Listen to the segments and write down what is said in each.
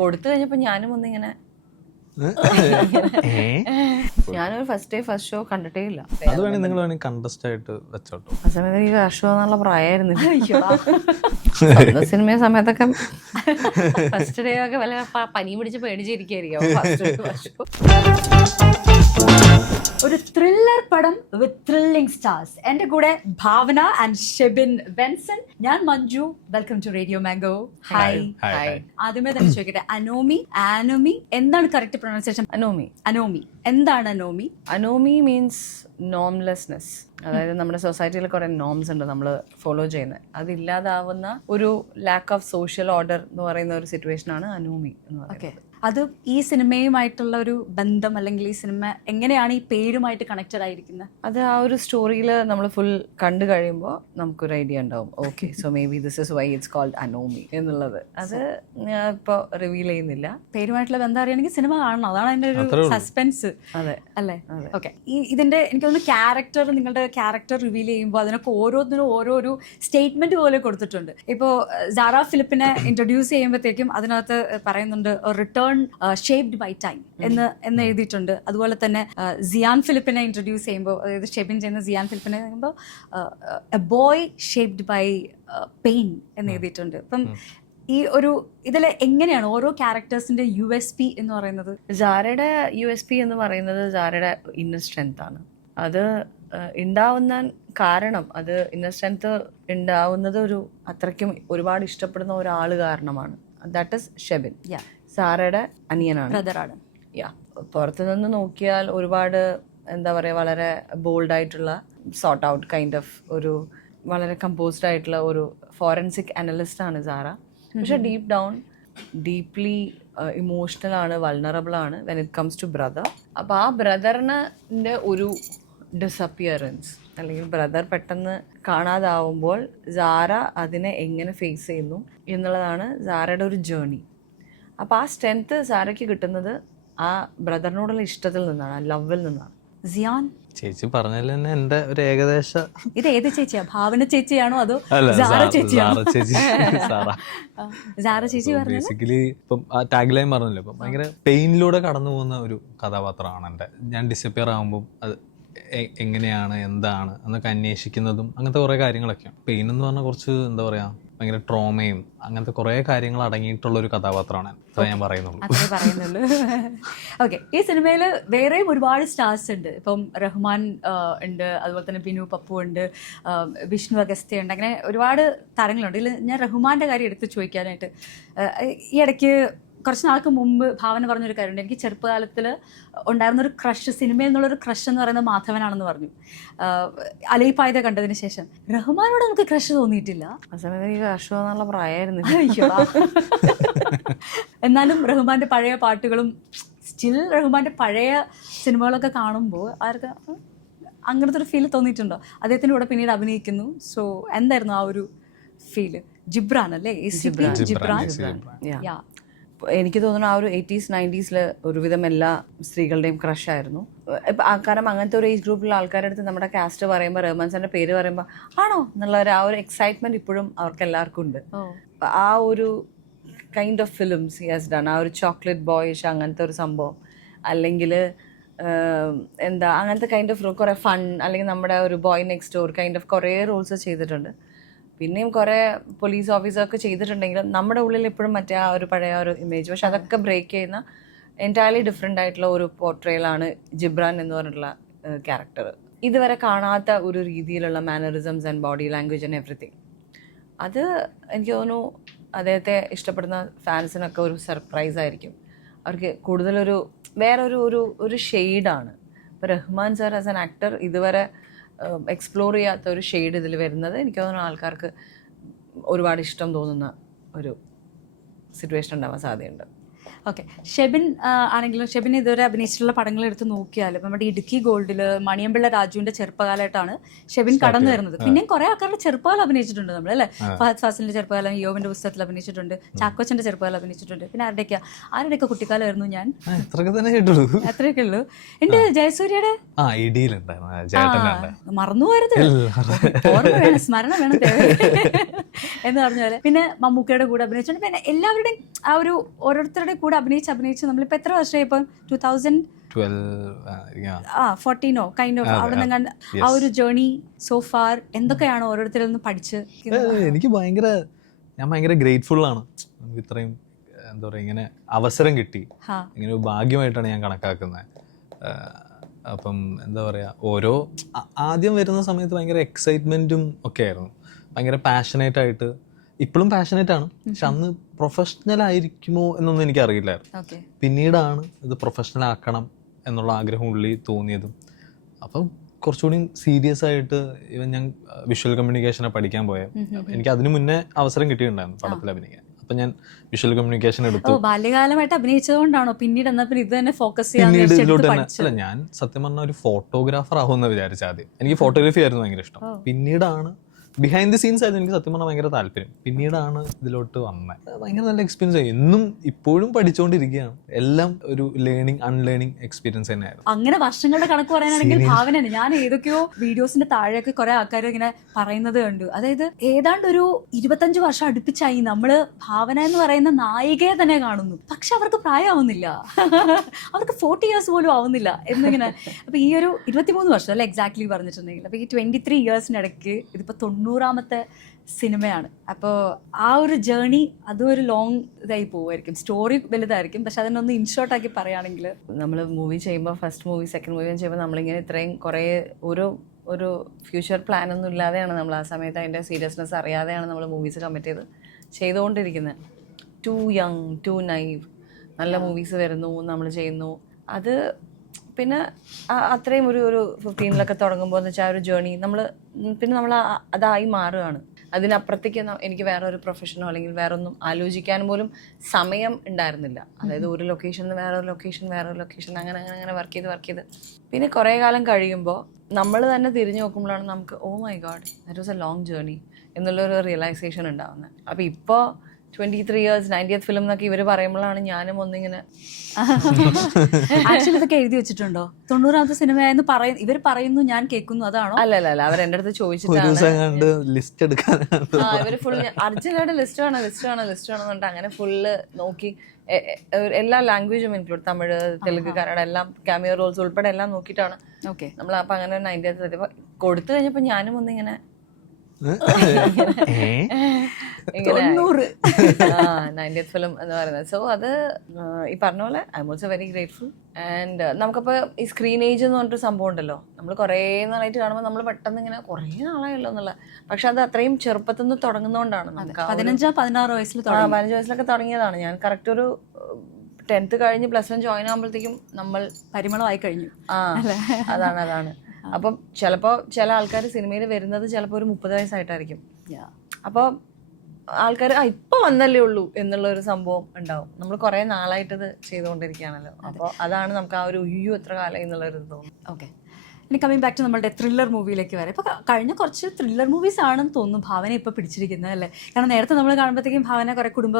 കൊടുത്തു കഴിഞ്ഞപ്പോൾ ഞാനും ഒന്നിങ്ങനെ ഞാനൊരു ഫസ്റ്റ് ഡേ ഫസ്റ്റ് ഷോ കണ്ടിട്ടേ ഇല്ല. അത് വേണമെങ്കിൽ നിങ്ങൾ വേണമെങ്കിൽ കണ്ടസ്റ്റ് ആയിട്ട് വെച്ചോട്ടോ. ആ സമയത്ത് ഈ വർഷം എന്നുള്ള പ്രായമായിരുന്നു. സിനിമ സമയത്തൊക്കെ ഫസ്റ്റ് ഡേ ഒക്കെ വല്ല പനി പിടിച്ച് പേടിച്ചിരിക്കും. ഒരു ത്രില്ലർ പടം വിത്ത് ത്രില്ലിംഗ് സ്റ്റാർസ്. എന്റെ കൂടെ ഭാവന ആൻഡ് ഷെബിൻ ബെൻസൺ. ഞാൻ Manju. Welcome to Radio Mango. Hi. ആദ്യമേ തന്നെ ചോദിക്കട്ടെ, ആനോമി എന്താണ് കറക്റ്റ് പ്രൊനൗൺസിയേഷൻ? അനോമി എന്താണ് അനോമി? Anomie means normlessness. അതായത് നമ്മുടെ സൊസൈറ്റിയിൽ കുറെ നോംസ് ഉണ്ട് നമ്മൾ ഫോളോ ചെയ്യുന്നത്. അതില്ലാതാവുന്ന ഒരു ലാക്ക് ഓഫ് സോഷ്യൽ ഓർഡർ എന്ന് പറയുന്ന ഒരു സിറ്റുവേഷനാണ് അനോമി എന്ന് പറയുന്നത്. അത് ഈ സിനിമയുമായിട്ടുള്ള ഒരു ബന്ധം, അല്ലെങ്കിൽ ഈ സിനിമ എങ്ങനെയാണ് ഈ പേരുമായിട്ട് കണക്റ്റഡ് ആയിരിക്കുന്നത്? അത് ആ ഒരു സ്റ്റോറിയിൽ നമ്മൾ ഫുൾ കണ്ടു കഴിയുമ്പോൾ നമുക്കൊരു ഐഡിയ ഉണ്ടാവും. Okay, so maybe this is why it's called anomie എന്നുള്ളത്. അത് ഞാൻ ഇപ്പോൾ റിവീൽ ചെയ്യുന്നില്ല. പേരുമായിട്ടുള്ള ബന്ധം അറിയണമെങ്കിൽ സിനിമ കാണണം. അതാണ് അതിന്റെ ഒരു സസ്പെൻസ്. അതെ അല്ലേ? ഓക്കെ. ഇതിന്റെ എനിക്ക് തോന്നുന്നു ക്യാരക്ടർ, നിങ്ങളുടെ ക്യാരക്ടർ റിവീൽ ചെയ്യുമ്പോൾ അതിനൊക്കെ ഓരോന്നിനും ഓരോ സ്റ്റേറ്റ്മെന്റ് പോലെ കൊടുത്തിട്ടുണ്ട്. ഇപ്പോൾ സാറ ഫിലിപ്പിനെ ഇൻട്രൊഡ്യൂസ് ചെയ്യുമ്പോഴത്തേക്കും അതിനകത്ത് പറയുന്നുണ്ട് റിട്ടേൺ ഷേപ്ഡ് ബൈ ടൈം എന്ന് എഴുതിയിട്ടുണ്ട്. അതുപോലെ തന്നെ സിയാൻ ഫിലിപ്പിനെ ഇൻട്രൊഡ്യൂസ് ചെയ്യുമ്പോൾ, അതായത് ഷെബിൻ ചെയ്യുന്ന സിയാൻ ഫിലിപ്പിനെ പറയുമ്പോൾ a boy shaped by pain എന്ന് എഴുതിയിട്ടുണ്ട്. അപ്പം ഈ ഒരു ഇതിൽ എങ്ങനെയാണ് ഓരോ ക്യാരക്ടേഴ്സിന്റെ USP എന്ന് പറയുന്നത്? സാറയുടെ USP എന്ന് പറയുന്നത് സാറയുടെ ഇന്നർ സ്ട്രെങ്ത് ആണ്. അത് ഉണ്ടാവുന്ന കാരണം, അത് ഇന്നർ സ്ട്രെങ്ത് ഉണ്ടാവുന്നത് ഒരു അത്രയ്ക്കും ഒരുപാട് ഇഷ്ടപ്പെടുന്ന ഒരാൾ കാരണമാണ്. ദാറ്റ് ഇസ് ഷെബിൻ, സാറയുടെ അനിയനാണ്, ബ്രദറാണ്. പുറത്തു നിന്ന് നോക്കിയാൽ ഒരുപാട് എന്താ പറയുക, വളരെ ബോൾഡായിട്ടുള്ള സോർട്ട് ഔട്ട് കൈൻഡ് ഓഫ് ഒരു വളരെ കമ്പോസ്ഡ് ആയിട്ടുള്ള ഒരു ഫോറൻസിക് അനലിസ്റ്റ് ആണ് സാറ. പക്ഷെ ഡീപ്പ് ഡൗൺ ഡീപ്ലി ഇമോഷണൽ ആണ്, വൾണറബിൾ ആണ് when it comes to brother. അപ്പോൾ ആ ബ്രദറിൻ്റെ ഒരു ഡിസപ്പിയറൻസ്, അല്ലെങ്കിൽ ബ്രദർ പെട്ടെന്ന് കാണാതാവുമ്പോൾ സാറ അതിനെ എങ്ങനെ ഫേസ് ചെയ്യുന്നു എന്നുള്ളതാണ് സാറയുടെ ഒരു ജേർണി. അപ്പോൾ ആ സ്ട്രെങ്ത് സാറയ്ക്ക് കിട്ടുന്നത് ആ ബ്രദറിനോടുള്ള ഇഷ്ടത്തിൽ നിന്നാണ്, ആ ലവിൽ നിന്നാണ്. സിയാൻ ചേച്ചി പറഞ്ഞതിൽ തന്നെ എന്റെ ഒരു ഏകദേശ ഇത് ഏത് ചേച്ചിയാ? ഭാവന ചേച്ചിയാണോ അതോ സാറ ചേച്ചിയാണോ? സാറ ചേച്ചി ബേസിക്കലി ഇപ്പം ആ ടാഗ് ലൈൻ പറഞ്ഞല്ലോ, ഇപ്പം ഭയങ്കര പെയിനിലൂടെ കടന്നു പോകുന്ന ഒരു കഥാപാത്രമാണ് എൻ്റെ. ഞാൻ ഡിസപ്പിയർ ആകുമ്പോൾ അത് എങ്ങനെയാണ്, എന്താണ് എന്നൊക്കെ അന്വേഷിക്കുന്നതും അങ്ങനത്തെ കുറേ കാര്യങ്ങളൊക്കെയാണ്. പെയിൻ എന്ന് പറഞ്ഞാൽ കുറച്ച് എന്താ പറയാ, ഭയങ്കര ട്രോമയും അങ്ങനത്തെ കുറേ കാര്യങ്ങൾ അടങ്ങിയിട്ടുള്ള ഒരു കഥാപാത്രമാണ്. അത്ര ഞാൻ പറയുന്നുള്ളൂ. ഓക്കെ. ഈ സിനിമയിൽ വേറെയും ഒരുപാട് സ്റ്റാർസ് ഉണ്ട്. ഇപ്പം റഹ്മാൻ ഉണ്ട്, അതുപോലെ തന്നെ ബിനു പപ്പു ഉണ്ട്, വിഷ്ണു അഗസ്ത്യ ഉണ്ട്, അങ്ങനെ ഒരുപാട് താരങ്ങളുണ്ട്. ഇതിൽ ഞാൻ റഹ്മാൻ്റെ കാര്യം എടുത്ത് ചോദിക്കാനായിട്ട്, ഈ ഇടയ്ക്ക് കുറച്ച് നാൾക്ക് മുമ്പ് ഭാവന പറഞ്ഞൊരു കാര്യമുണ്ട്. എനിക്ക് ചെറുപ്പകാലത്തിൽ ഉണ്ടായിരുന്നൊരു ക്രഷ്, സിനിമ എന്നുള്ളൊരു ക്രഷ് എന്ന് പറയുന്നത് മാധവനാണെന്ന് പറഞ്ഞു. അലൈപ്പായത കണ്ടതിന് ശേഷം റഹ്മാനോട് നമുക്ക് ക്രഷ് തോന്നിയിട്ടില്ല. ആ സമയത്ത് ഈ വർഷം എന്നുള്ള പ്രായമായിരുന്നു. എന്നാലും റഹ്മാന്റെ പഴയ പാട്ടുകളും സ്റ്റിൽ റഹ്മാന്റെ പഴയ സിനിമകളൊക്കെ കാണുമ്പോൾ ആർക്ക് അങ്ങനത്തെ ഒരു ഫീൽ തോന്നിയിട്ടുണ്ടോ? അദ്ദേഹത്തിൻ്റെ കൂടെ പിന്നീട് അഭിനയിക്കുന്നു. സോ എന്തായിരുന്നു ആ ഒരു ഫീല്? ജിബ്രാൻ അല്ലേ? ജിബ്രാൻ. എനിക്ക് തോന്നുന്നു ആ ഒരു 80s 90s ഒരുവിധം എല്ലാ സ്ത്രീകളുടെയും ക്രഷായിരുന്നു. കാരണം അങ്ങനത്തെ ഒരു ഏജ് ഗ്രൂപ്പിലുള്ള ആൾക്കാരുടെ അടുത്ത് നമ്മുടെ കാസ്റ്റ് പറയുമ്പോൾ, റഹ്മാൻ സാറിൻ്റെ പേര് പറയുമ്പോൾ ആണോ എന്നുള്ള ആ ഒരു എക്സൈറ്റ്മെന്റ് ഇപ്പോഴും അവർക്ക് എല്ലാവർക്കും ഉണ്ട്. ആ ഒരു kind of films he has done. ആ ഒരു ചോക്ലേറ്റ് ബോയിഷ് അങ്ങനത്തെ ഒരു സംഭവം, അല്ലെങ്കിൽ എന്താ അങ്ങനത്തെ കൈൻഡ് ഓഫ് കുറേ ഫൺ, അല്ലെങ്കിൽ നമ്മുടെ ഒരു boy next door kind of കുറേ റോൾസ് ചെയ്തിട്ടുണ്ട്. പിന്നെയും കുറേ പോലീസ് ഓഫീസറൊക്കെ ചെയ്തിട്ടുണ്ടെങ്കിലും നമ്മുടെ ഉള്ളിൽ എപ്പോഴും മറ്റേ ആ ഒരു പഴയ ഒരു ഇമേജ്. പക്ഷെ അതൊക്കെ ബ്രേക്ക് ചെയ്യുന്ന എൻറ്റയർലി ഡിഫറെൻ്റ് ആയിട്ടുള്ള ഒരു പോർട്രയലാണ് ജിബ്രാൻ എന്ന് പറഞ്ഞിട്ടുള്ള ക്യാരക്ടർ. ഇതുവരെ കാണാത്ത ഒരു രീതിയിലുള്ള mannerisms and body language and everything. അത് എനിക്ക് തോന്നുന്നു അദ്ദേഹത്തെ ഇഷ്ടപ്പെടുന്ന ഫാൻസിനൊക്കെ ഒരു സർപ്രൈസ് ആയിരിക്കും. അവർക്ക് കൂടുതലൊരു വേറൊരു ഷെയ്ഡാണ്. ഇപ്പോൾ Rahman sir as an actor ഇതുവരെ എക്സ്പ്ലോർ ചെയ്യാത്ത ഒരു ഷെയ്ഡ് ഇതിൽ വരുന്നത് എനിക്ക് തോന്നുന്നു ആൾക്കാർക്ക് ഒരുപാട് ഇഷ്ടം തോന്നുന്ന ഒരു സിറ്റുവേഷൻ ഉണ്ടാവാൻ സാധ്യതയുണ്ട്. ഓക്കെ. ഷെബിൻ ആണെങ്കിലും ഷെബിൻ ഇതുവരെ അഭിനയിച്ചിട്ടുള്ള പടങ്ങൾ എടുത്ത് നോക്കിയാൽ നമ്മുടെ ഇടുക്കി ഗോൾഡിൽ മണിയമ്പിള്ള രാജുവിന്റെ ചെറുപ്പകാലമായിട്ടാണ് ഷെബിൻ കടന്നു വരുന്നത്. പിന്നെയും കുറെ ആൾക്കാരുടെ ചെറുപ്പകാലം അഭിനയിച്ചിട്ടുണ്ട് നമ്മൾ അല്ലേ. ഫഹദ് ഫാസിലിന്റെ ചെറുപ്പകാലം, യോവിന്റെ പുസ്തകത്തിൽ അഭിനയിച്ചിട്ടുണ്ട്, ചാക്കോച്ചന്റെ ചെറുപ്പകാലം അഭിനയിച്ചിട്ടുണ്ട്. പിന്നെ ആരുടെയൊക്കെ കുട്ടിക്കാലമായിരുന്നു ഞാൻ, അത്രയൊക്കെ ഉള്ളൂ. എന്റെ ജയസൂര്യയുടെ മറന്നുപോയത്, ഓർമ്മ വേണം, സ്മരണ വേണം എന്ന് പറഞ്ഞ പോലെ. പിന്നെ മമ്മൂക്കയുടെ കൂടെ അഭിനയിച്ചിട്ടുണ്ട്. പിന്നെ എല്ലാവരുടെയും ആ ഒരു ഓരോരുത്തരുടെ കൂടെ അഭിനയിച്ച് നമ്മളിപ്പോ എത്ര വർഷമായി ഇപ്പം 2014 കൈൻഡ് ഓഫ് അവിടെ നിന്ന് ആ ഒരു ജേർണി സോ ഫാർ എന്തൊക്കെയാണ് ഓരോരുത്തരിൽ നിന്ന് പഠിച്ച്? എനിക്ക് ഞാൻ ഭയങ്കര ഗ്രേറ്റ്ഫുൾ ആണ്. നമുക്ക് ഇത്രയും എന്താ പറയുക ഇങ്ങനെ അവസരം കിട്ടി, ഇങ്ങനെ ഒരു ഭാഗ്യമായിട്ടാണ് ഞാൻ കണക്കാക്കുന്നത്. അപ്പം എന്താ പറയുക, ആദ്യം വരുന്ന സമയത്ത് ഭയങ്കര എക്സൈറ്റ്മെൻറ്റും ഒക്കെ ആയിരുന്നു, ഭയങ്കര പാഷനേറ്റ് ആയിട്ട്. ഇപ്പോഴും പാഷനേറ്റ് ആണ്, പക്ഷെ അന്ന് പ്രൊഫഷണൽ ആയിരിക്കുമോ എന്നൊന്നും എനിക്ക് അറിയില്ലായിരുന്നു. പിന്നീടാണ് ഇത് പ്രൊഫഷണൽ ആക്കണം എന്നുള്ള ആഗ്രഹം ഉള്ളിൽ തോന്നിയതും. അപ്പം കുറച്ചുകൂടി സീരിയസ് ആയിട്ട് ഞാൻ വിഷ്വൽ കമ്മ്യൂണിക്കേഷനെ പഠിക്കാൻ പോയത്. എനിക്ക് അതിനു മുന്നേ അവസരം കിട്ടിയിട്ടുണ്ടായിരുന്നു പടത്തിൽ അഭിനയിക്കാൻ. അപ്പം ഞാൻ വിഷ്വൽ കമ്മ്യൂണിക്കേഷൻ എടുത്തു. ബാല്യകാലമായിട്ട് അഭിനയിച്ചതുകൊണ്ടാണോ പിന്നീട് ഇത് തന്നെ ഫോക്കസ് പിന്നീട് ഇതിലോട്ട് തന്നെ അല്ല, ഞാൻ സത്യം പറഞ്ഞ ഒരു ഫോട്ടോഗ്രാഫർ ആവുമെന്ന് വിചാരിച്ച ആദ്യം. എനിക്ക് ഫോട്ടോഗ്രാഫി ആയിരുന്നു ഭയങ്കര ഇഷ്ടം. പിന്നീടാണ് ബിഹൈൻഡ് ദി സീൻസ് ആയിരുന്നു എനിക്ക് സത്യം പറഞ്ഞാൽ ഭയങ്കര താല്പര്യം. പിന്നീടാണ് ഇതിലോട്ട് വന്നത്. ഭയങ്കര നല്ല എക്സ്പീരിയൻസ് ആയി. എന്നും ഇപ്പോഴും പഠിച്ചുകൊണ്ടിരിക്കുകയാണ്. എല്ലാം ഒരു ലേണിംഗ് അൺലേണിംഗ് എക്സ്പീരിയൻസ് തന്നെയായിരുന്നു. അങ്ങനെ വർഷങ്ങളുടെ കണക്ക് പറയാനാണെങ്കിൽ ഭാവനയാണ്. ഞാൻ ഏതൊക്കെയോ വീഡിയോസിന്റെ താഴെയൊക്കെ കുറെ ആൾക്കാർ ഇങ്ങനെ പറയുന്നത് കണ്ടു. അതായത് ഏതാണ്ട് ഒരു 25 വർഷം അടുപ്പിച്ചായി നമ്മള് ഭാവന എന്ന് പറയുന്ന നായികയെ തന്നെ കാണുന്നു, പക്ഷെ അവർക്ക് പ്രായമാവുന്നില്ല, അവർക്ക് 40 years പോലും ആവുന്നില്ല എന്നിങ്ങനെ. അപ്പൊ ഈ ഒരു 23 വർഷം അല്ലെ എക്സാക്ട്ലി പറഞ്ഞിട്ടുണ്ടെങ്കിൽ, അപ്പൊ ഈ 23 ഇയേഴ്സിനിടയ്ക്ക് ഇതിപ്പോ 90ാമത്തെ സിനിമയാണ്. അപ്പോൾ ആ ഒരു ജേർണി അതും ഒരു ലോങ് ഇതായി പോവുമായിരിക്കും. സ്റ്റോറി വലുതായിരിക്കും, പക്ഷെ അതിനൊന്ന് ഇൻഷോർട്ട് ആക്കി പറയുകയാണെങ്കിൽ, നമ്മൾ മൂവി ചെയ്യുമ്പോൾ ഫസ്റ്റ് മൂവി സെക്കൻഡ് മൂവി ചെയ്യുമ്പോൾ നമ്മളിങ്ങനെ ഇത്രയും കുറേ ഒരു ഫ്യൂച്ചർ പ്ലാനൊന്നും ഇല്ലാതെയാണ് നമ്മൾ ആ സമയത്ത് അതിൻ്റെ സീരിയസ്നെസ് അറിയാതെയാണ് നമ്മൾ മൂവീസ് കമ്മിറ്റ് ചെയ്തുകൊണ്ടിരിക്കുന്നത്. Too young, too naive. നല്ല മൂവീസ് വരുന്നു, നമ്മൾ ചെയ്യുന്നു. അത് പിന്നെ അത്രയും ഒരു 15 തുടങ്ങുമ്പോൾ എന്ന് വെച്ചാൽ ആ ഒരു ജേർണി പിന്നെ നമ്മൾ അതായി മാറുകയാണ്. അതിനപ്പുറത്തേക്ക് എനിക്ക് വേറെ ഒരു പ്രൊഫഷനോ അല്ലെങ്കിൽ വേറെ ഒന്നും ആലോചിക്കാൻ പോലും സമയം ഉണ്ടായിരുന്നില്ല. അതായത് ഒരു ലൊക്കേഷനിൽ വേറെ ഒരു ലൊക്കേഷൻ അങ്ങനെ വർക്ക് ചെയ്ത് പിന്നെ കുറേ കാലം കഴിയുമ്പോൾ നമ്മൾ തന്നെ തിരിഞ്ഞു നോക്കുമ്പോഴാണ് നമുക്ക് oh my god that was a long journey എന്നുള്ളൊരു റിയലൈസേഷൻ ഉണ്ടാവുന്നത്. അപ്പോൾ ഇപ്പോൾ 23 years 90th ഫിലിം എന്നൊക്കെ ഇവർ പറയുമ്പോഴാണ് ഞാനും ഒന്നിങ്ങനെ ആക്ച്വലി ഇതൊക്കെ എഴുതി വെച്ചിട്ടുണ്ടോ? 90ാമത്തെ സിനിമയെന്ന് ഇവർ പറയുന്നു, ഞാൻ കേൾക്കുന്നു, അതാണോ? അല്ല അവർ എൻ്റെ അടുത്ത് ചോദിച്ചിട്ടാണ് ഇവര് ഫുൾ അർജുനയുടെ ലിസ്റ്റ് വേണം അങ്ങനെ ഫുള്ള് നോക്കി എല്ലാ ലാംഗ്വേജും ഇൻക്ലൂഡ് തമിഴ്, തെലുങ്ക്, കന്നഡ എല്ലാം ക്യാമിയോ റോൾസ് ഉൾപ്പെടെ എല്ലാം നോക്കിയിട്ടാണ് നമ്മൾ. അപ്പം അങ്ങനെ 90th കൊടുത്തു കഴിഞ്ഞപ്പോൾ ഞാനും ഒന്നിങ്ങനെ 90th ഫിലിം എന്ന് പറയുന്നത്. സോ അത് ഈ പറഞ്ഞ പോലെ I am also very grateful. And നമുക്കപ്പോൾ ഈ സ്ക്രീൻ ഏജ് എന്ന് പറഞ്ഞിട്ട് സംഭവം ഉണ്ടല്ലോ, നമ്മൾ കുറേ നാളായിട്ട് കാണുമ്പോൾ നമ്മൾ പെട്ടെന്ന് ഇങ്ങനെ കുറേ നാളായല്ലോ എന്നുള്ള, പക്ഷെ അത് അത്രയും ചെറുപ്പത്തിൽ നിന്ന് തുടങ്ങുന്നതുകൊണ്ടാണ്. 15-16 വയസ്സിലൊക്കെ തുടങ്ങിയതാണ് ഞാൻ. കറക്റ്റ് ഒരു 10th കഴിഞ്ഞ് +1 ജോയിൻ ആകുമ്പോഴത്തേക്കും നമ്മൾ പരിമളമായി കഴിഞ്ഞു. അതാണ്. അപ്പം ചിലപ്പോൾ ചില ആൾക്കാർ സിനിമയിൽ വരുന്നത് ചിലപ്പോൾ ഒരു 30 വയസ്സായിട്ടായിരിക്കും. അപ്പോൾ ആൾക്കാർ ഇപ്പം വന്നല്ലേ ഉള്ളൂ എന്നുള്ളൊരു സംഭവം ഉണ്ടാവും. നമ്മൾ കുറേ നാളായിട്ടത് ചെയ്തുകൊണ്ടിരിക്കുകയാണല്ലോ. അപ്പോൾ അതാണ് നമുക്ക് ആ ഒരു എത്ര കാലം എന്നുള്ളൊരു തോന്നും. ഓക്കെ, ഇനി കമ്മിങ് ബാക്ക് ടു നമ്മുടെ ത്രില്ലർ മൂവിയിലേക്ക് വരാം. ഇപ്പോൾ കഴിഞ്ഞ കുറച്ച് ത്രില്ലർ മൂവീസ് ആണെന്ന് തോന്നുന്നു ഭാവന ഇപ്പോൾ പിടിച്ചിരിക്കുന്നത് അല്ലേ? കാരണം നേരത്തെ നമ്മൾ കാണുമ്പോഴത്തേക്കും ഭാവന കുറേ കുടുംബ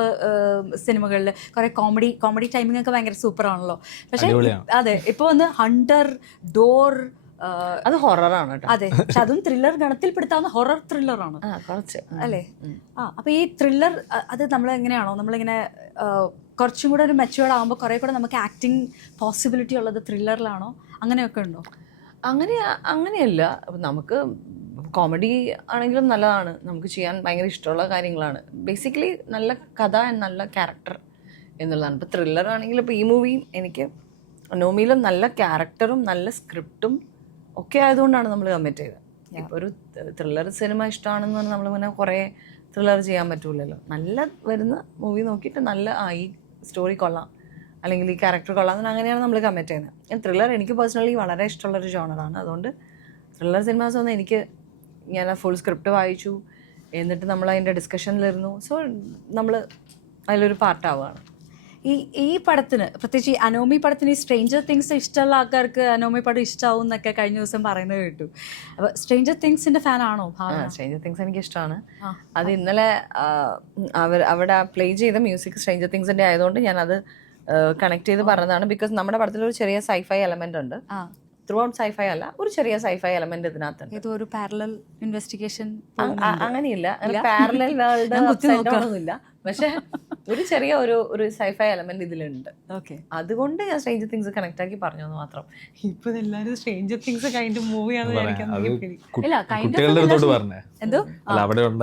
സിനിമകളിൽ കുറേ കോമഡി ടൈമിംഗ് ഒക്കെ ഭയങ്കര സൂപ്പറാണല്ലോ. പക്ഷേ അതെ, ഇപ്പോൾ വന്ന് ഹണ്ടർ, ഡോർ, അത് ഹൊററാണ്. അതെ, പക്ഷെ അതും ത്രില്ലർ ഗണത്തിൽപ്പെടുത്താവുന്ന ഹൊറർ ത്രില്ലറാണ് അല്ലേ? അപ്പൊ ഈ ത്രില്ലർ അത് നമ്മൾ എങ്ങനെയാണോ നമ്മളിങ്ങനെ കുറച്ചും കൂടെ ഒരു മെച്ചുവേർഡ് ആകുമ്പോൾ കുറെ കൂടെ നമുക്ക് ആക്ടിങ് പോസിബിലിറ്റി ഉള്ളത് ത്രില്ലറിലാണോ? അങ്ങനെയൊക്കെ ഉണ്ടോ? അങ്ങനെയല്ല. നമുക്ക് കോമഡി ആണെങ്കിലും നല്ലതാണ്, നമുക്ക് ചെയ്യാൻ ഭയങ്കര ഇഷ്ടമുള്ള കാര്യങ്ങളാണ്. ബേസിക്കലി നല്ല കഥ, നല്ല ക്യാരക്ടർ എന്നുള്ളതാണ്. ഇപ്പോൾ ത്രില്ലർ ആണെങ്കിൽ ഇപ്പോൾ ഈ മൂവിയും എനിക്ക് നോമിയിലും നല്ല ക്യാരക്ടറും നല്ല സ്ക്രിപ്റ്റും ഒക്കെ ആയതുകൊണ്ടാണ് നമ്മൾ കമ്മിറ്റ് ചെയ്തത്. ഇപ്പോൾ ഒരു ത്രില്ലർ സിനിമ ഇഷ്ടമാണെന്ന് പറഞ്ഞാൽ നമ്മളിങ്ങനെ കുറേ ത്രില്ലർ ചെയ്യാൻ പറ്റൂലല്ലോ. നല്ല വരുന്ന മൂവി നോക്കിയിട്ട് നല്ല ഈ സ്റ്റോറി കൊള്ളാം അല്ലെങ്കിൽ ഈ ക്യാരക്ടർ കൊള്ളാം എന്ന് അങ്ങനെയാണ് നമ്മൾ കമ്മിറ്റ് ചെയ്യുന്നത്. ത്രില്ലർ എനിക്ക് പേഴ്സണലി വളരെ ഇഷ്ടമുള്ളൊരു ജോണറാണ്. അതുകൊണ്ട് ത്രില്ലർ സിനിമാസ് ഒന്നും ഞാൻ ഫുൾ സ്ക്രിപ്റ്റ് വായിച്ചു, എന്നിട്ട് നമ്മൾ അതിൻ്റെ ഡിസ്കഷനിലിരുന്നു. സോ നമ്മൾ അതിലൊരു പാർട്ടാവുകയാണ്. ഈ പടത്തിന് പ്രത്യേകിച്ച് ഈ അനോമി പടത്തിന് ഈ സ്ട്രേഞ്ചർ തിങ്സ് ഇഷ്ടമുള്ള ആൾക്കാർക്ക് അനോമി പടം ഇഷ്ടമാവും എന്നൊക്കെ കഴിഞ്ഞ ദിവസം പറയുന്നത് കേട്ടു. അപ്പോൾ സ്ട്രേഞ്ചർ തിങ്സിന്റെ ഫാൻ ആണോ ഭാവന? സ്ട്രേഞ്ചർ തിങ്സ് എനിക്ക് ഇഷ്ടമാണ്. അത് ഇന്നലെ അവിടെ പ്ലേ ചെയ്ത മ്യൂസിക് സ്ട്രേഞ്ചർ തിങ്സിന്റെ ആയതുകൊണ്ട് ഞാൻ അത് കണക്ട് ചെയ്ത് പറഞ്ഞതാണ്. ബിക്കോസ് നമ്മുടെ പടത്തിൽ ഒരു ചെറിയ സൈഫൈ എലമെന്റ് ഉണ്ട്. ത്രൂ ഔട്ട് സൈഫൈ അല്ല, ഒരു ചെറിയ സൈഫൈ എലമെന്റ് ഇതിനകത്തുണ്ട്. ഏതോ ഒരു പാരലൽ ഇൻവെസ്റ്റിഗേഷൻ അങ്ങനെയില്ല, പാരലൽ വേൾഡ് ഒന്നുമില്ല, പക്ഷെ ഒരു ചെറിയ ഒരു സൈഫൈ എലമെന്റ് ഇതിലുണ്ട്. ഓക്കെ, അതുകൊണ്ട് ഞാൻ സ്ട്രേഞ്ചർ തിങ്സ് കണക്ട് ആക്കി പറഞ്ഞു എന്ന് മാത്രം. ഇപ്പൊ എല്ലാരും സ്ട്രേഞ്ചർ തിങ്സ് കൈൻഡ് മൂവിയാന്ന് എന്തോ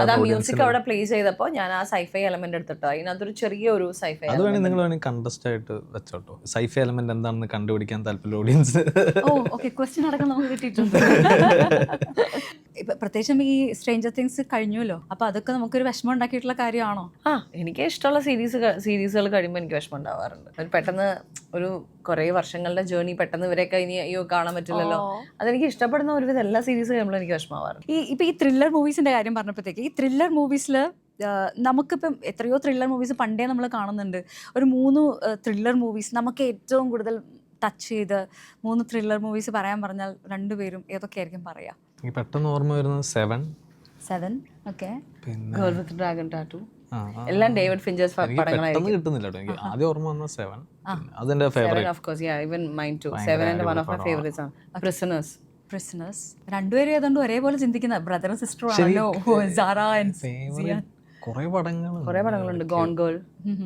അതാ മ്യൂസിക് അവിടെ പ്ലേ ചെയ്തപ്പോ ഞാൻ ആ സൈഫൈ എലമെന്റ് എടുത്തിട്ടോ. അതിനകത്തൊരു ചെറിയൊരു സൈഫൈ അത് വേണമെങ്കിൽ നിങ്ങൾ വേണമെങ്കിൽ കണ്ടസ്റ്റ് ആയിട്ട് വെച്ചോട്ടോ. സൈഫൈ എലമെന്റ് എന്താണെന്ന് കണ്ടുപിടിക്കാൻ താല്പര്യം ഓഡിയൻസ്. ഓക്കെ, ക്വസ്റ്റ്യൻ അടക്കം നമുക്ക് കിട്ടിയിട്ടുണ്ട്. ഇപ്പൊ പ്രത്യേകിച്ചും ഈ സ്ട്രേഞ്ചർ തിങ്സ് കഴിഞ്ഞല്ലോ, അപ്പൊ അതൊക്കെ നമുക്കൊരു വിഷമം ഉണ്ടാക്കിയിട്ടുള്ള കാര്യമാണോ? എനിക്ക് ഇഷ്ടമുള്ള സീരീസുകൾ കഴിയുമ്പോൾ എനിക്ക് വിഷമം ഉണ്ടാവാറുണ്ട്. ഒരു പെട്ടെന്ന് ഒരു കുറേ വർഷങ്ങളുടെ ജേർണി പെട്ടെന്ന് ഇവരെയൊക്കെ ഇനി അയ്യോ കാണാൻ പറ്റില്ലല്ലോ. അതെനിക്ക് ഇഷ്ടപ്പെടുന്ന ഒരുവിധം എല്ലാ സീരീസ് കഴിയുമ്പോഴും എനിക്ക് വിഷമമാവാറുണ്ട്. ഈ ത്രില്ലർ മൂവീസിന്റെ കാര്യം പറഞ്ഞപ്പോഴത്തേക്ക്, ഈ ത്രില്ലർ മൂവീസിൽ നമുക്കിപ്പം എത്രയോ ത്രില്ലർ മൂവീസ് പണ്ടേ നമ്മൾ കാണുന്നുണ്ട്. ഒരു 3 ത്രില്ലർ മൂവീസ് നമുക്ക് ഏറ്റവും കൂടുതൽ ടച്ച് ചെയ്ത് 3 ത്രില്ലർ മൂവീസ് പറയാൻ പറഞ്ഞാൽ രണ്ടുപേരും ഏതൊക്കെയായിരിക്കും പറയാ? പെട്ടെന്ന് ഓർമ്മ വരുന്നത് 7. ഓക്കെ, പിന്നെ ഗേൾ വിത്ത് ഡ്രാഗൺ ടാറ്റൂ, എല്ലാം ഡേവിഡ് ഫിഞ്ചേഴ്സ് പടങ്ങളായിരുന്നു. കിട്ടുന്നില്ല കേട്ടോ എനിക്ക്. ആദ്യം ഓർമ്മ വന്ന 7. അതെന്റെ favourite. Of course, even mine too. 7 and one of my favorites ആണ് പ്രിസണേഴ്സ്. രണ്ടുപേരും ഏതാണ്ട് ഒരേപോലെ ചിന്തിക്കുന്ന ബ്രദർ സിസ്റ്റർ ആണല്ലോ, സാറ ആൻഡ് സിയാൻ. കുറെ പടങ്ങളുണ്ട്. ഗോൺ ഗേൾ,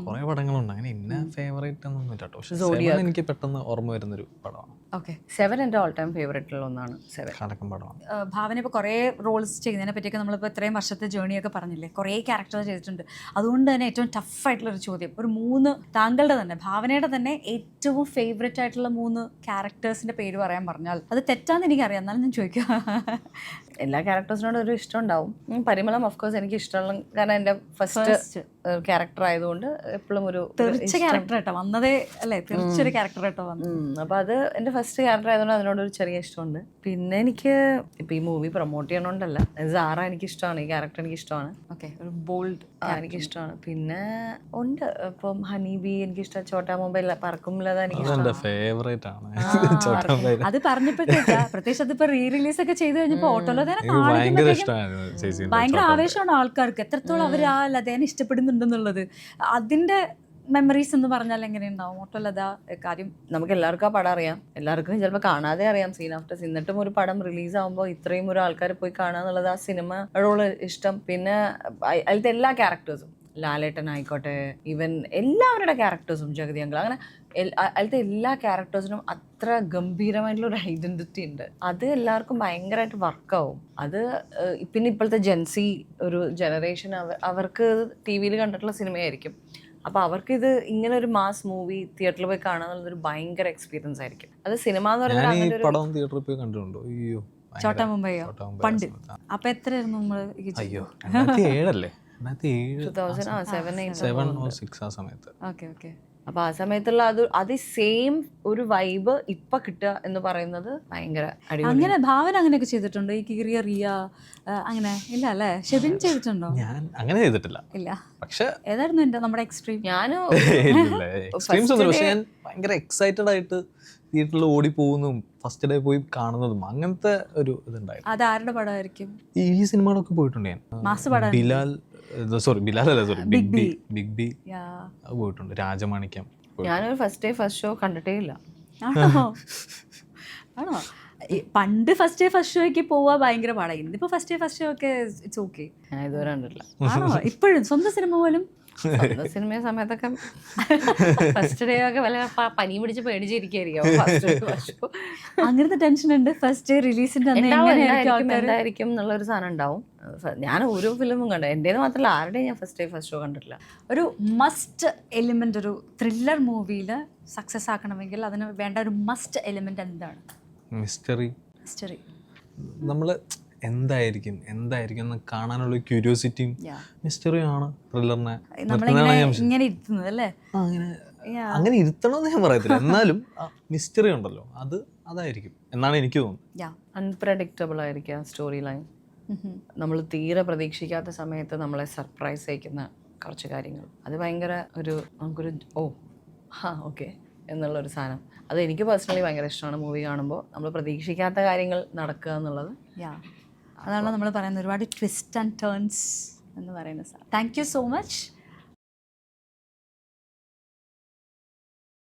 കുറെ പടങ്ങളുണ്ട്. അങ്ങനെ ഇന്ന ഫേവറേറ്റ് ഒന്നും ഇല്ല കേട്ടോ. പക്ഷെ 7 എനിക്ക് പെട്ടെന്ന് ഓർമ്മ വരുന്നൊരു പടമാണ്. ഓക്കെ, 7 എൻ്റെ ഓൾ ടൈം ഫേവറേറ്റിലുള്ള ഒന്നാണ്. 7 കലക്കം പടമാണ്. ഭാവന ഇപ്പോൾ കുറേ റോൾസ് ചെയ്യുന്നതിനെ പറ്റിയൊക്കെ നമ്മളിപ്പോൾ ഇത്രയും വർഷത്തെ ജേണിയൊക്കെ പറഞ്ഞില്ലേ, കുറേ ക്യാരക്ടർ ചെയ്തിട്ടുണ്ട്. അതുകൊണ്ട് തന്നെ ഏറ്റവും ടഫായിട്ടുള്ളൊരു ചോദ്യം, ഒരു 3 താങ്കളുടെ തന്നെ ഭാവനയുടെ തന്നെ ഏറ്റവും ഫേവറേറ്റ് ആയിട്ടുള്ള 3 ക്യാരക്ടേഴ്സിൻ്റെ പേര് പറയാൻ പറഞ്ഞാൽ അത് തെറ്റാന്ന് എനിക്കറിയാം, എന്നാലും ഞാൻ ചോദിക്കാം. എല്ലാ ക്യാരക്ടേഴ്സിനോടും ഒരു ഇഷ്ടം ഉണ്ടാവും. പരിമളം ഓഫ് കോഴ്സ് എനിക്ക് ഇഷ്ടമുള്ള, കാരണം എൻ്റെ ഫസ്റ്റ് ക്യാരക്ടർ ആയതുകൊണ്ട് എപ്പോഴും ഒരു തെറിച്ച ക്യാരക്ടർ ആയിട്ടോ വന്നതേ അല്ലേ, തെറിച്ചൊരു ക്യാരക്ടർ ആയിട്ടോ വന്നു. അപ്പോൾ അത് എൻ്റെ ഫസ്റ്റ് ക്യാരക്ടർ ആയതുകൊണ്ട് അതിനോടൊരു ചെറിയ ഇഷ്ടമുണ്ട്. പിന്നെ എനിക്ക് ഇപ്പം ഈ മൂവി പ്രൊമോട്ട് ചെയ്യണോണ്ടല്ല, സാറ എനിക്ക് ഇഷ്ടമാണ്, ഈ ക്യാരക്ടർ എനിക്ക് ഇഷ്ടമാണ്. ഓക്കെ, ഒരു ബോൾഡ് എനിക്ക് ഇഷ്ടമാണ്. പിന്നെ ഉണ്ട് ഇപ്പം ഹണി ബി എനിക്കിഷ്ടം, ചോട്ടാ മുംബൈ പറക്കുംലത എനിക്ക് ഫേവറേറ്റ് ആണ്. അത് പറഞ്ഞപ്പോഴത്തേക്കാ, പ്രത്യേകിച്ച് അതിപ്പോ റീ റിലീസ് ഒക്കെ ചെയ്ത് കഴിഞ്ഞപ്പോ ഓട്ടോലതേനെ ഭയങ്കര ആവേശമാണ് ആൾക്കാർക്ക്, എത്രത്തോളം അവർ ആ ലതേനെ ഇഷ്ടപ്പെടുന്നുണ്ടെന്നുള്ളത്. അതിന്റെ മെമ്മറീസ് എന്ന് പറഞ്ഞാൽ എങ്ങനെയുണ്ടാവും ഓട്ടോലത? കാര്യം നമുക്ക് എല്ലാവർക്കും ആ പടം അറിയാം, എല്ലാവർക്കും ചിലപ്പോൾ കാണാതെ അറിയാം സീൻ ആഫ്റ്റർ സീൻ. എന്നിട്ടും ഒരു പടം റിലീസ് ആകുമ്പോൾ ഇത്രയും ഒരു ആൾക്കാർ പോയി കാണുക എന്നുള്ളത് ആ സിനിമയോടുള്ള ഇഷ്ടം. പിന്നെ അതിലത്തെ എല്ലാ ക്യാരക്ടേഴ്സും, ലാലേട്ടൻ ആയിക്കോട്ടെ, ഈവൻ എല്ലാവരുടെ ക്യാരക്ടേഴ്സും, ജഗതി അങ്കിൾ, അങ്ങനെ അതിലത്തെ എല്ലാ ക്യാരക്ടേഴ്സിനും അത്ര ഗംഭീരമായിട്ടുള്ള ഒരു ഐഡന്റിറ്റി ഉണ്ട്. അത് എല്ലാവർക്കും ഭയങ്കരമായിട്ട് വർക്കാവും. അത് പിന്നെ ഇപ്പോഴത്തെ ജെൻസി ഒരു ജനറേഷൻ, അവർക്ക് ടി വിയിൽ കണ്ടിട്ടുള്ള സിനിമയായിരിക്കും. അപ്പോൾ അവർക്കിത് ഇങ്ങനെ ഒരു മാസ് മൂവി തിയേറ്ററിൽ പോയി കാണുക എന്നുള്ളതൊരു ഭയങ്കര എക്സ്പീരിയൻസ് ആയിരിക്കും. അത് സിനിമ എന്ന് പറയുന്നത് ചോട്ടാ മുംബൈയോ പണ്ട്. അപ്പൊ എത്രയായിരുന്നു നമ്മള്? 2007 ആ സമയത്ത്. Okay okay. അപ്പൊ ആ സമയത്തുള്ള അത് സെയിം ഒരു വൈബ് ഇപ്പൊ കിട്ടുക എന്ന് പറയുന്നത് ഭയങ്കര അടിപൊളി. അങ്ങനെ ഭാവന അങ്ങനെയൊക്കെ ചെയ്തിട്ടുണ്ടോ? ഈ കീറിയ റിയ അങ്ങനെ ഇല്ല അല്ലേ? ഷെബിൻ ചെയ്തിട്ടുണ്ടോ? ഞാൻ അങ്ങനെ ചെയ്തിട്ടില്ല. ഇല്ല. പക്ഷെ ഏതായിരുന്നു എന്റെ നമ്മുടെ എക്സ്ട്രീം? ഞാൻ ഭയങ്കര എക്സൈറ്റഡ് ആയിട്ട് തിയേറ്ററിൽ ഓടി പോകുന്നതും ഫസ്റ്റ് ഡേ പോയി കാണുന്നതും അങ്ങനത്തെ ഒരു ഇതുണ്ടായിരുന്നു. അത് ആരുടെ പടമായിരിക്കും? ഈ സിനിമകളൊക്കെ പോയിട്ടുണ്ട് ഞാൻ. ബിലാൽ ബിഗ് ബി പോയിട്ടുണ്ട്. രാജമാണിക്യം. ഞാനൊരു ഫസ്റ്റ് ഡേ ഫസ്റ്റ് ഷോ കണ്ടിട്ടേ ഇല്ല. ആണോ? പണ്ട് ഫസ്റ്റ് ഡേ ഫസ്റ്റ് ഷോയ്ക്ക് പോവാ ഭയങ്കര പാടായി. ഇന്നിപ്പോ ഫസ്റ്റ് ഡേ ഫസ്റ്റ് ഷോ ഒക്കെ ഇറ്റ്സ് ഓക്കെ. ഞാൻ ഇതുവരെ കണ്ടിട്ടില്ല. ആണോ? ഇപ്പോഴും സ്വന്തം സിനിമ പോലും സിനിമ സമയത്തൊക്കെ ഫസ്റ്റ് ഡേ ഒക്കെ വല്ല പനി പിടിച്ച് പേടിച്ചിരിക്കും. അങ്ങനത്തെ ടെൻഷൻ ഉണ്ട് ഫസ്റ്റ് ഡേ റിലീസിന്റെ എന്തായിരിക്കും എന്നുള്ളൊരു സാധനം ഉണ്ടാവും. ഞാൻ ഓരോ ഫിലിമും കണ്ടു, എന്റേത് മാത്രമല്ല ആരുടെയും ഞാൻ ഫസ്റ്റ് ഡേ ഫസ്റ്റ് ഷോ കണ്ടിട്ടില്ല. ഒരു മസ്റ്റ് എലിമെന്റ് ഒരു ത്രില്ലർ മൂവിയിൽ സക്സസ് ആക്കണമെങ്കിൽ അതിന് വേണ്ട ഒരു മസ്റ്റ് എലിമെന്റ് എന്താണ്? മിസ്റ്ററി. നമ്മള് എന്തായിരിക്കും എന്ന് കാണാനുള്ള ക്യൂരിയോസിറ്റിയും മിസ്റ്ററിയും ആണ് ത്രില്ലറിനെ ഇങ്ങനെ ഇരുത്തുന്നത് അല്ലേ? അങ്ങനെ ഇരുത്തണമെന്ന് ഞാൻ പറയത്തില്ല, എന്നാലും മിസ്റ്ററി ഉണ്ടല്ലോ, അതായിരിക്കും എന്നാണ് എനിക്ക് തോന്നുന്നത്. അൺപ്രഡിക്റ്റബിൾ ആയിരിക്കും സ്റ്റോറി ലൈൻ. നമ്മൾ തീരെ പ്രതീക്ഷിക്കാത്ത സമയത്ത് നമ്മളെ സർപ്രൈസ് ചെയ്യിക്കുന്ന കുറച്ച് കാര്യങ്ങൾ, അത് ഭയങ്കര നമുക്കൊരു ഓക്കെ എന്നുള്ളൊരു സാധനം. അത് എനിക്ക് പേഴ്സണലി ഭയങ്കര ഇഷ്ടമാണ്. മൂവി കാണുമ്പോൾ നമ്മൾ പ്രതീക്ഷിക്കാത്ത കാര്യങ്ങൾ നടക്കുക എന്നുള്ളത്. യാ, അതാണ് നമ്മൾ പറയുന്നത് ഒരുപാട് ട്വിസ്റ്റ് ആൻഡ് ടേൺസ് എന്ന് പറയുന്ന sir. Thank you so much.